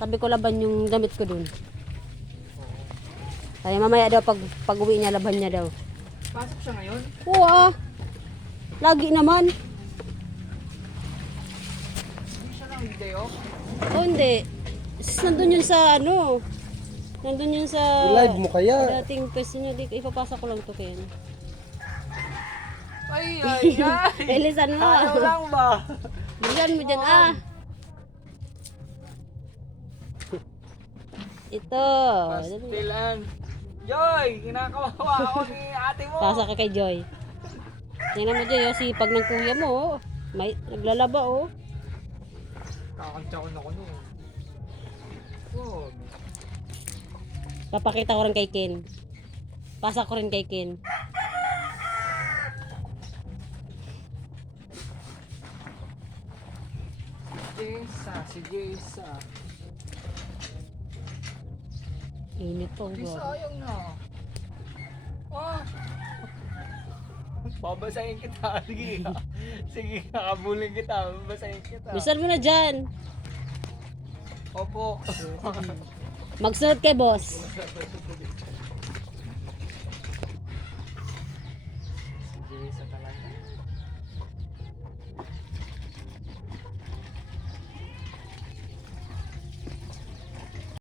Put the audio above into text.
Sabi ko laban yung damit ko dun. Kaya mamaya daw pag uwi niya, laban niya daw. Pasok siya ngayon? Oo ah. Lagi naman. Hindi siya lang day off. Oo hindi. Nandun yun sa ano. Nandun yun sa... I-live mo kaya. Dating pwesto niya. Ipapasa ko lang to kaya. Ay, ay, ay. Elisan mo. Ayaw lang ba? Bilisan mo dyan ah. Ito. Pastilan. Joy, kinakawawa ako ni ate mo. Pasa ka kay Joy. Tingnan mo Joy, oh, sipag ng kuya mo. Oh. May naglalaba oh. Kakantsawan ako noon. Oh. Papakita ko rin kay Ken. Pasa ko rin kay Ken. Si Jessa. Init po. Di Bro. sayang na. Oh. Babasahin kita. Sige. Sige, nakabulin kita. Babasahin kita. Bilisan mo na dyan. Opo. Magsunod kay boss. Si Jessa talaga.